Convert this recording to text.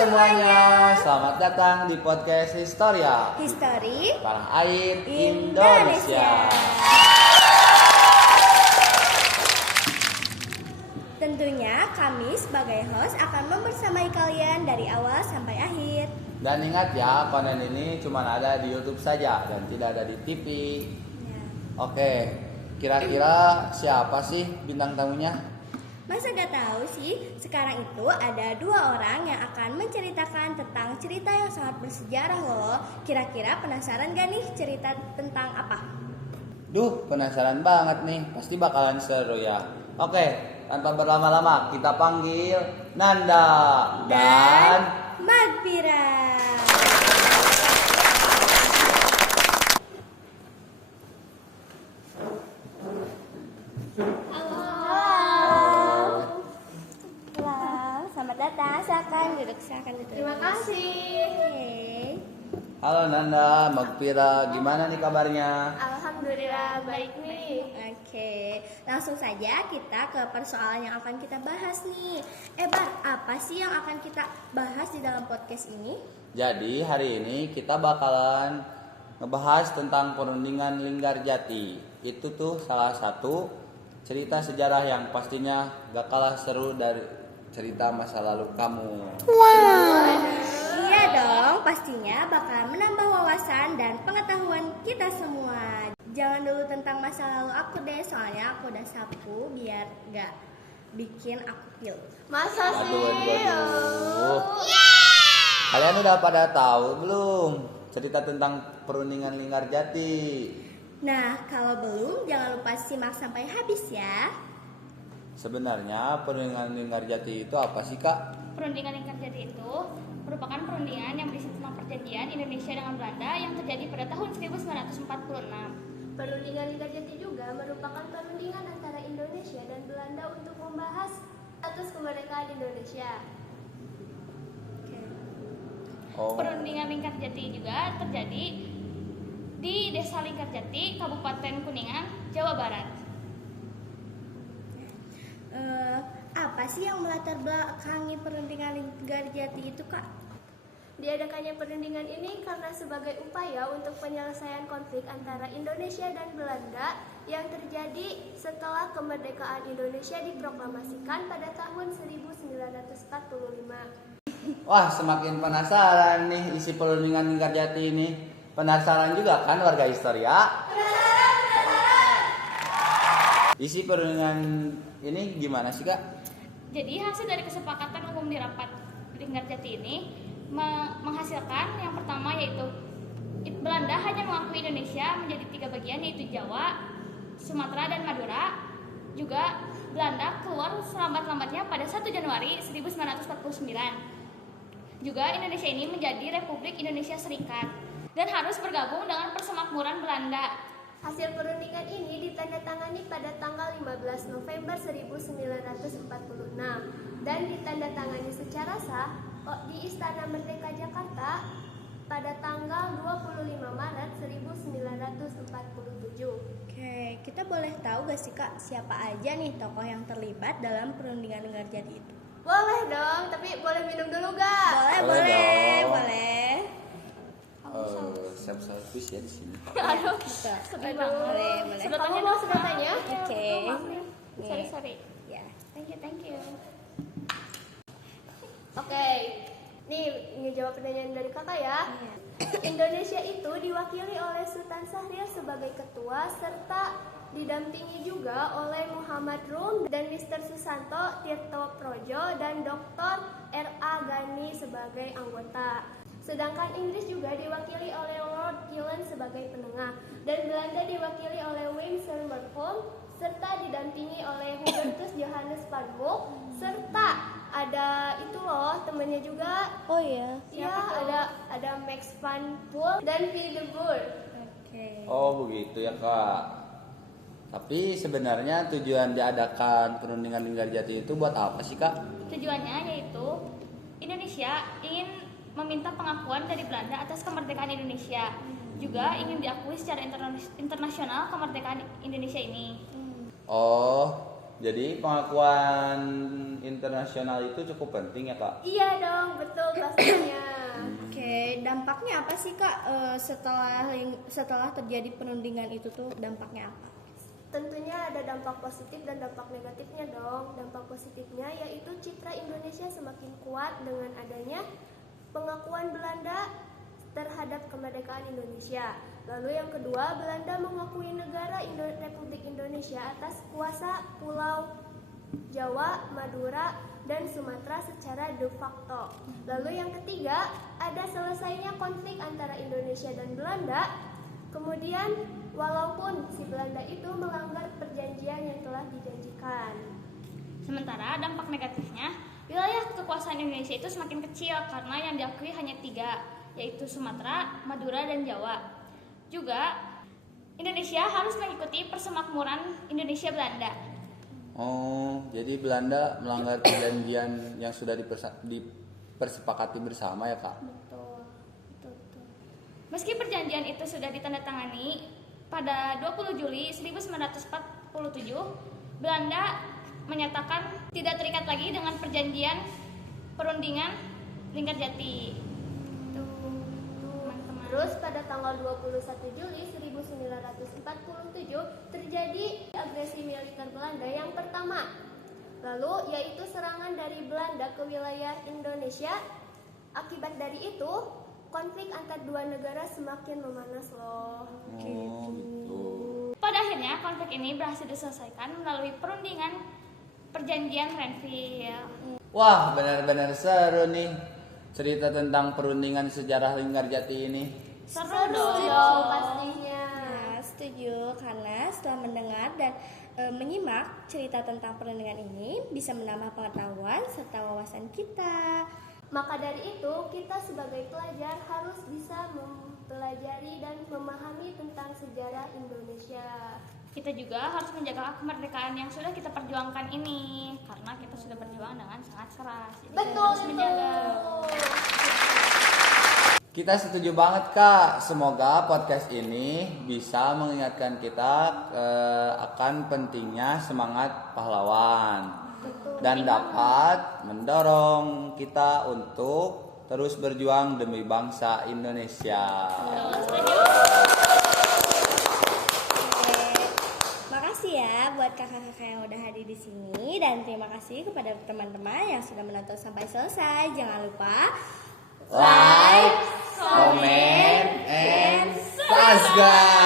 semuanya, selamat datang di podcast Historia History Tanah Air Indonesia. Tentunya kami sebagai host akan membersamai kalian dari awal sampai akhir. Dan ingat ya, konten ini cuma ada di YouTube saja dan tidak ada di TV. Ya. Oke, kira-kira siapa sih bintang tamunya? Masa gak tahu sih, sekarang itu ada 2 orang yang akan menceritakan tentang cerita yang sangat bersejarah loh. Kira-kira penasaran gak nih cerita tentang apa? Duh, penasaran banget nih, pasti bakalan seru ya. Oke, tanpa berlama-lama kita panggil Nanda dan Magpira. Halo, selamat datang. Silakan duduk. Terima kasih. Oke. Halo Nanda, Magpira, gimana nih kabarnya? Alhamdulillah baik nih. Oke, langsung saja kita ke persoalan yang akan kita bahas nih. Bar, apa sih yang akan kita bahas di dalam podcast ini? Jadi hari ini kita bakalan ngebahas tentang perundingan Linggarjati. Itu tuh salah satu cerita sejarah yang pastinya gak kalah seru dari cerita masa lalu kamu. Iya dong, pastinya bakal menambah wawasan dan pengetahuan kita semua. Jangan dulu tentang masa lalu aku deh, soalnya aku udah sapu biar gak bikin aku pil. Masa sih? Waduh. Kalian udah pada tahu belum cerita tentang perundingan Linggarjati? Nah, kalau belum, jangan lupa simak sampai habis ya. Sebenarnya perundingan Linggarjati itu apa sih, Kak? Perundingan Linggarjati itu merupakan perundingan yang berisi tentang perjanjian Indonesia dengan Belanda yang terjadi pada tahun 1946. Perundingan Linggarjati juga merupakan perundingan antara Indonesia dan Belanda untuk membahas status kemerdekaan Indonesia. Oh. Perundingan Linggarjati juga terjadi di Desa Linggarjati, Kabupaten Kuningan, Jawa Barat. Apa sih yang melatar belakangi perundingan Linggarjati itu, Kak? Diadakannya perundingan ini karena sebagai upaya untuk penyelesaian konflik antara Indonesia dan Belanda yang terjadi setelah kemerdekaan Indonesia diproklamasikan pada tahun 1945. Wah, semakin penasaran nih isi perundingan Linggarjati ini. Penasaran juga kan warga Historia? Isi perundingan ini gimana sih, Kak? Jadi hasil dari kesepakatan umum di rapat Linggarjati ini menghasilkan yang pertama yaitu Belanda hanya mengakui Indonesia menjadi 3 bagian, yaitu Jawa, Sumatera, dan Madura. Juga Belanda keluar selambat-lambatnya pada 1 Januari 1949. Juga Indonesia ini menjadi Republik Indonesia Serikat dan harus bergabung dengan Persemakmuran Belanda. Hasil perundingan ini ditandatangani pada tanggal 15 November 1946 dan ditandatangani secara sah di Istana Merdeka Jakarta pada tanggal 25 Maret 1947. Oke, kita boleh tahu gak sih, Kak, siapa aja nih tokoh yang terlibat dalam perundingan Linggarjati itu? Boleh dong, tapi boleh minum dulu gak? Boleh. Self-service ya di sini. Aduh, Bisa. sedih Aduh. banget. Boleh. Kamu mau sedotannya? Oke. Sorry. Ya. Thank you. Oke, nih ngejawab pertanyaan dari kakak ya. Indonesia itu diwakili oleh Sultan Syahrir sebagai ketua serta didampingi juga oleh Muhammad Rum dan Mr. Susanto Tirto Projo dan Dr. R.A. Ghani sebagai anggota. Sedangkan Inggris juga diwakili oleh Lord Gillen sebagai penengah dan Belanda diwakili oleh Wim Summerholm serta didampingi oleh Hubertus Johannes Padboek serta ada itu loh temannya juga. Oh iya. Ya, ada Max van Poel dan Van de Boer. Oke. Oh, begitu ya, Kak. Tapi sebenarnya tujuan diadakan perundingan Linggarjati itu buat apa sih, Kak? Tujuannya yaitu Indonesia ingin meminta pengakuan dari Belanda atas kemerdekaan Indonesia. Juga ingin diakui secara internasional kemerdekaan Indonesia ini. Oh, Jadi pengakuan internasional itu cukup penting ya Kak? Iya dong, betul pastinya. Oke, dampaknya apa sih Kak setelah terjadi perundingan itu tuh dampaknya apa? Tentunya ada dampak positif dan dampak negatifnya dong. Dampak positifnya yaitu citra Indonesia semakin kuat dengan adanya pengakuan Belanda terhadap kemerdekaan Indonesia. Lalu yang kedua, Belanda mengakui negara Republik Indonesia atas kuasa Pulau Jawa, Madura, dan Sumatera secara de facto. Lalu yang ketiga, ada selesainya konflik antara Indonesia dan Belanda. Kemudian, walaupun si Belanda itu melanggar perjanjian yang telah dijanjikan. Sementara dampak negatifnya, wilayah kekuasaan Indonesia itu semakin kecil karena yang diakui hanya 3, yaitu Sumatera, Madura, dan Jawa. Juga, Indonesia harus mengikuti persemakmuran Indonesia-Belanda. Oh, jadi Belanda melanggar perjanjian yang sudah dipersepakati bersama ya Kak? Betul. Meski perjanjian itu sudah ditandatangani pada 20 Juli 1947, Belanda menyatakan tidak terikat lagi dengan perjanjian perundingan Linggarjati. Terus pada tanggal 21 Juli 1947 terjadi agresi militer Belanda yang pertama. Lalu yaitu serangan dari Belanda ke wilayah Indonesia. Akibat dari itu, konflik antar dua negara semakin memanas loh. Oh, gitu. Pada akhirnya konflik ini berhasil diselesaikan melalui perundingan perjanjian Renville. Wah, benar-benar seru nih cerita tentang perundingan sejarah Linggarjati ini. Seru dong. Pastinya. Nah, setuju karena setelah mendengar dan menyimak cerita tentang perundingan ini bisa menambah pengetahuan serta wawasan kita. Maka dari itu, kita sebagai pelajar harus bisa mempelajari dan memahami tentang sejarah Indonesia. Kita juga harus menjaga kemerdekaan yang sudah kita perjuangkan ini karena kita sudah berjuang dengan sangat keras. Jadi kita Betul, harus menjaga. Kita setuju banget Kak. Semoga podcast ini bisa mengingatkan kita akan pentingnya semangat pahlawan dan dapat mendorong kita untuk terus berjuang demi bangsa Indonesia. Makasih ya buat kakak-kakak yang udah hadir di sini dan terima kasih kepada teman-teman yang sudah menonton sampai selesai. Jangan lupa Like, comment, and subscribe.